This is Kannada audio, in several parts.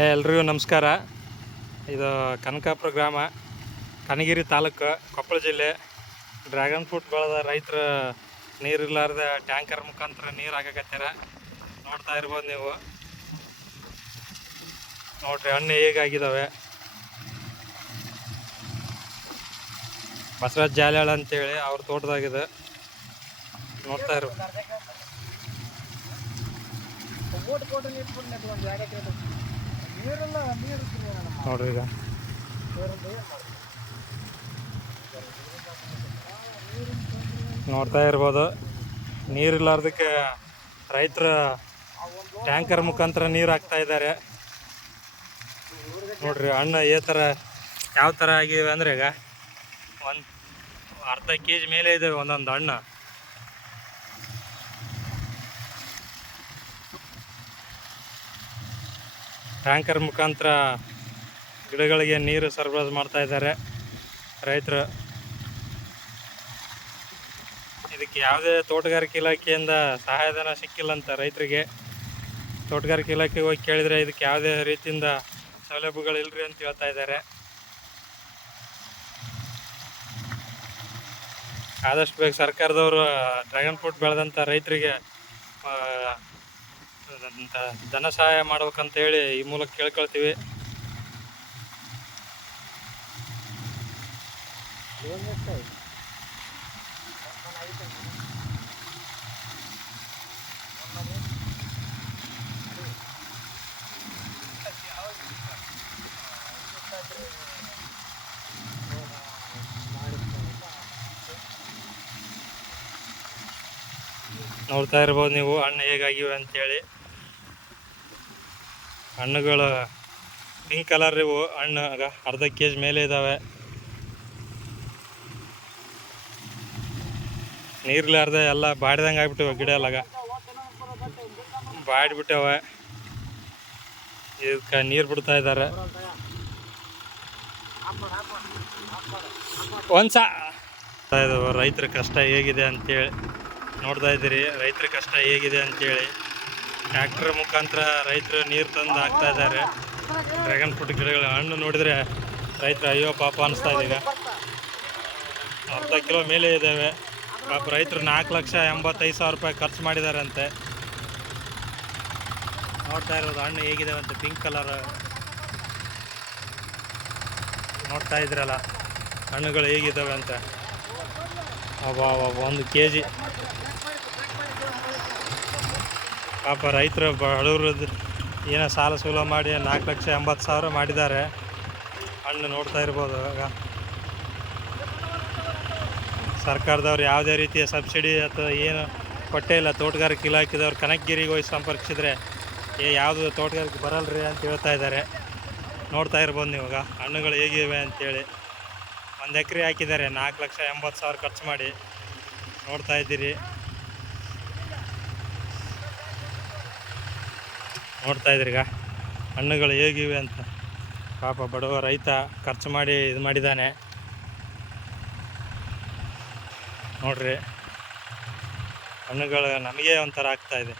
ಎಲ್ರಿಗೂ ನಮಸ್ಕಾರ. ಇದು ಕನಕಾಪುರ ಗ್ರಾಮ, ಕನಗಿರಿ ತಾಲೂಕು, ಕೊಪ್ಪಳ ಜಿಲ್ಲೆ. ಡ್ರ್ಯಾಗನ್ ಫ್ರೂಟ್ ಬೆಳೆದ ರೈತರು ನೀರಿಲ್ಲಾರ್ದ ಟ್ಯಾಂಕರ್ ಮುಖಾಂತರ ನೀರು ಹಾಕಕತ್ಯಾರ. ನೋಡ್ತಾ ಇರ್ಬೋದು ನೀವು. ನೋಡ್ರಿ, ಹಣ್ಣು ಹೇಗಾಗಿದ್ದಾವೆ ಬಸವರಾಜ್ ಜಾಲ್ಯಾಳ ಅಂತೇಳಿ ಅವ್ರ ತೋಟದಾಗಿದೆ ನೋಡ್ತಾ ಇರ್ಬೋದು. ನೋಡ್ರಿ ಈಗ? ನೋಡ್ತಾ ಇರ್ಬೋದು. ನೀರಿಲ್ಲಾರ್ದಕ್ಕೆ ರೈತರು ಟ್ಯಾಂಕರ್ ಮುಖಾಂತರ ನೀರು ಹಾಕ್ತಾ ಇದ್ದಾರೆ. ನೋಡ್ರಿ ಹಣ್ಣು ಏ ಥರ ಯಾವ ಥರ ಆಗಿವೆ ಅಂದರೆ ಈಗ ಒಂದು ಅರ್ಧ ಕೆ ಜಿ ಮೇಲೆ ಇದೆ ಒಂದೊಂದು ಹಣ್ಣು. ಟ್ಯಾಂಕರ್ ಮುಖಾಂತರ ಗಿಡಗಳಿಗೆ ನೀರು ಸರಬರಾಜು ಮಾಡ್ತಾ ಇದ್ದಾರೆ. ರೈತರು. ಇದಕ್ಕೆ ಯಾವುದೇ ತೋಟಗಾರಿಕೆ ಇಲಾಖೆಯಿಂದ ಸಹಾಯಧನ ಸಿಕ್ಕಿಲ್ಲ ಅಂತ ರೈತರಿಗೆ. ತೋಟಗಾರಿಕೆ ಇಲಾಖೆಗೆ ಹೋಗಿ ಕೇಳಿದರೆ ಇದಕ್ಕೆ ಯಾವುದೇ ರೀತಿಯಿಂದ ಸೌಲಭ್ಯಗಳು ಇಲ್ಲರಿ ಅಂತ ಹೇಳ್ತಾ ಇದ್ದಾರೆ. ಆದಷ್ಟು ಬೇಗ ಸರ್ಕಾರದವರು ಡ್ರ್ಯಾಗನ್ ಫ್ರೂಟ್ ಬೆಳೆದಂಥ ರೈತರಿಗೆ ಧನ ಸಹಾಯ ಮಾಡ್ಬೇಕಂತ ಹೇಳಿ ಈ ಮೂಲಕ ಕೇಳ್ಕೊಳ್ತೀವಿ? ನೋಡ್ತಾ ಇರ್ಬೋದು ನೀವು ಹಣ್ಣು ಹೇಗಾಗಿವೆ ಅಂತೇಳಿ ಹಣ್ಣುಗಳು ಪಿಂಕ್ ಕಲರ್ ಇವು. ಹಣ್ಣು ಅರ್ಧ ಕೆ ಜಿ ಮೇಲೆ ಇದ್ದಾವೆ ನೀರ್ಲಾರ್ದೆ ಎಲ್ಲ ಬಾಡ್ದಂಗೆ ಆಗ್ಬಿಟ್ಟಿವೆ ಗಿಡ ಎಲ್ಲಾಗ ಬಾಡ್ಬಿಟ್ಟವೆ. ಇದಕ್ಕೆ ನೀರು ಬಿಡ್ತಾ ಇದ್ದಾರೆ. ಒಂದ್ಸ ಇದಾವೆ. ರೈತರ ಕಷ್ಟ ಹೇಗಿದೆ ಅಂತೇಳಿ ನೋಡ್ತಾ ಇದ್ದೀರಿ. ರೈತರ ಕಷ್ಟ ಹೇಗಿದೆ ಅಂತೇಳಿ. ಟ್ರ್ಯಾಕ್ಟರ್ ಮುಖಾಂತರ ರೈತರು ನೀರು ತಂದು ಹಾಕ್ತಾ ಇದ್ದಾರೆ. ಡ್ರ್ಯಾಗನ್ ಫ್ರೂಟ್ ಗಿಡಗಳ ಹಣ್ಣು ನೋಡಿದರೆ ರೈತರು ಅಯ್ಯೋ ಪಾಪ ಅನಿಸ್ತಾ ಇದೆ ಈಗ. ಅರ್ಧ ಕಿಲೋ ಮೇಲೆ ಇದ್ದಾವೆ ಪಾಪ ರೈತರು ನಾಲ್ಕು ಲಕ್ಷ ಎಂಬತ್ತೈದು ಸಾವಿರ ರೂಪಾಯಿ ಖರ್ಚು ಮಾಡಿದಾರಂತೆ. ನೋಡ್ತಾ ಇರೋದು ಹಣ್ಣು ಹೇಗಿದಾವೆ ಅಂತ ಪಿಂಕ್ ಕಲರ್ ನೋಡ್ತಾ ಇದ್ರಲ್ಲ, ಹಣ್ಣುಗಳು ಹೇಗಿದ್ದಾವೆ ಅಂತ. ಒಂದು ಕೆ ಜಿ ಪಾಪ ರೈತರು ಬಡವ್ರದ್ದು ಏನೋ ಸಾಲ ಸೂಲ ಮಾಡಿ ನಾಲ್ಕು ಲಕ್ಷ ಎಂಬತ್ತು ಸಾವಿರ ಮಾಡಿದ್ದಾರೆ. ಹಣ್ಣು ನೋಡ್ತಾ ಇರ್ಬೋದು ಆಗ ಸರ್ಕಾರದವ್ರು ಯಾವುದೇ ರೀತಿಯ ಸಬ್ಸಿಡಿ ಅಥವಾ ಏನು ಕೊಟ್ಟೇ ಇಲ್ಲ. ತೋಟಗಾರಿಕೆ ಇಲಾಖೆದವ್ರು ಕನಕಗಿರಿಗೆ ಹೋಗಿ ಸಂಪರ್ಕಿಸಿದ್ರೆ ಏ, ಯಾವುದು ತೋಟಗಾರಿಕೆ ಬರಲ್ರಿ ಅಂತ ಹೇಳ್ತಾ ಇದ್ದಾರೆ. ನೋಡ್ತಾ ಇರ್ಬೋದು ನೀವು ಈಗ ಹಣ್ಣುಗಳು ಹೇಗಿವೆ ಅಂತೇಳಿ. ಒಂದು ಎಕರೆ ಹಾಕಿದ್ದಾರೆ. ನಾಲ್ಕು ಲಕ್ಷ ಎಂಬತ್ತು ಸಾವಿರ ಖರ್ಚು ಮಾಡಿ ನೋಡ್ತಾ ಇದ್ದೀರಿ. ನೋಡ್ತಾ ಇದ್ರೀಗ ಹಣ್ಣುಗಳು ಹೇಗಿವೆ ಅಂತ. ಪಾಪ ಬಡವ ರೈತ ಖರ್ಚು ಮಾಡಿ ಇದು ಮಾಡಿದ್ದಾನೆ. ನೋಡ್ರಿ. ಹಣ್ಣುಗಳು ನಮಗೆ ಒಂಥರ ಆಗ್ತಾ ಇದೆ.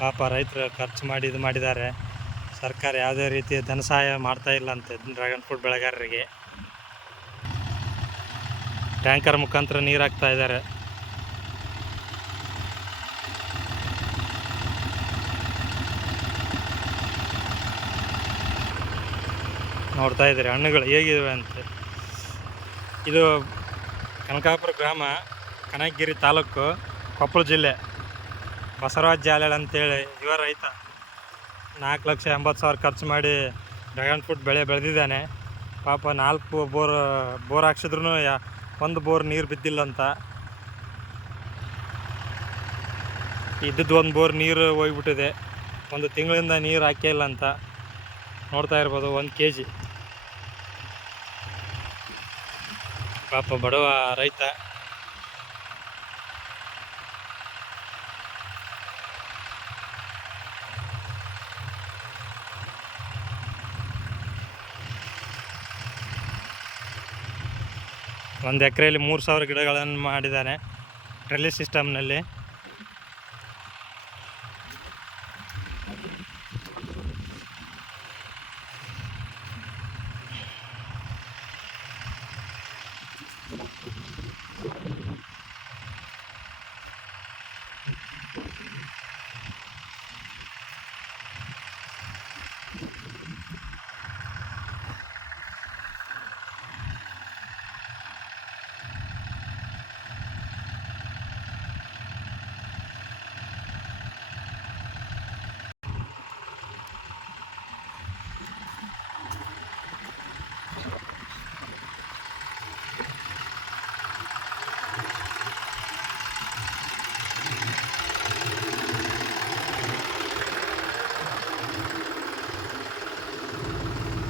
ಪಾಪ ರೈತರು ಖರ್ಚು ಮಾಡಿ ಇದು ಮಾಡಿದ್ದಾರೆ. ಸರ್ಕಾರ ಯಾವುದೇ ರೀತಿಯ ಧನ ಸಹಾಯ ಮಾಡ್ತಾ ಇಲ್ಲ ಅಂತ ಡ್ರ್ಯಾಗನ್ ಫ್ರೂಟ್ ಬೆಳೆಗಾರರಿಗೆ. ಟ್ಯಾಂಕರ್ ಮುಖಾಂತರ ನೀರು ಹಾಕ್ತಾ ಇದ್ದಾರೆ. ನೋಡ್ತಾ ಇದ್ದೀರಿ, ಹಣ್ಣುಗಳು ಹೇಗಿವೆ ಅಂತ. ಇದು ಕನಕಾಪುರ ಗ್ರಾಮ, ಕನಕಗಿರಿ ತಾಲೂಕು, ಕೊಪ್ಪಳ ಜಿಲ್ಲೆ. ಬಸವರಾಜ್ ಜಾಲಳ ಅಂತೇಳಿ ಯುವ ರೈತ. ನಾಲ್ಕು ಲಕ್ಷ ಎಂಬತ್ತು ಸಾವಿರ ಖರ್ಚು ಮಾಡಿ ಡ್ರ್ಯಾಗನ್ ಫ್ರೂಟ್ ಬೆಳೆ ಬೆಳೆದಿದ್ದಾನೆ. ಪಾಪ ನಾಲ್ಕು ಬೋರ್ ಬೋರ್ ಹಾಕ್ಸಿದ್ರು ಒಂದು ಬೋರ್ ನೀರು ಬಿದ್ದಿಲ್ಲ ಅಂತ. ಇದ್ದದ್ದು ಒಂದು ಬೋರ್ ನೀರು ಹೋಗ್ಬಿಟ್ಟಿದೆ. ಒಂದು ತಿಂಗಳಿಂದ ನೀರು ಹಾಕೇ ಇಲ್ಲ ಅಂತ. ನೋಡ್ತಾ ಇರ್ಬೋದು, ಒಂದು ಕೆ ಜಿ ಪಾಪ ಬಡವ ರೈತ. ಒಂದು ಎಕರೆಯಲ್ಲಿ ಮೂರು ಸಾವಿರ ಗಿಡಗಳನ್ನು ಮಾಡಿದ್ದಾರೆ. ಟ್ರೆಲ್ಲಿ ಸಿಸ್ಟಮ್ನಲ್ಲಿ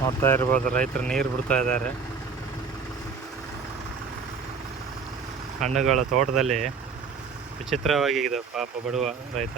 ನೋಡ್ತಾ ಇರ್ಬೋದು ರೈತರು ನೀರು ಬಿಡ್ತಾ ಇದ್ದಾರೆ. ಹಣ್ಣುಗಳ ತೋಟದಲ್ಲಿ ವಿಚಿತ್ರವಾಗಿದೆ ಪಾಪ ಬಡವ ರೈತ.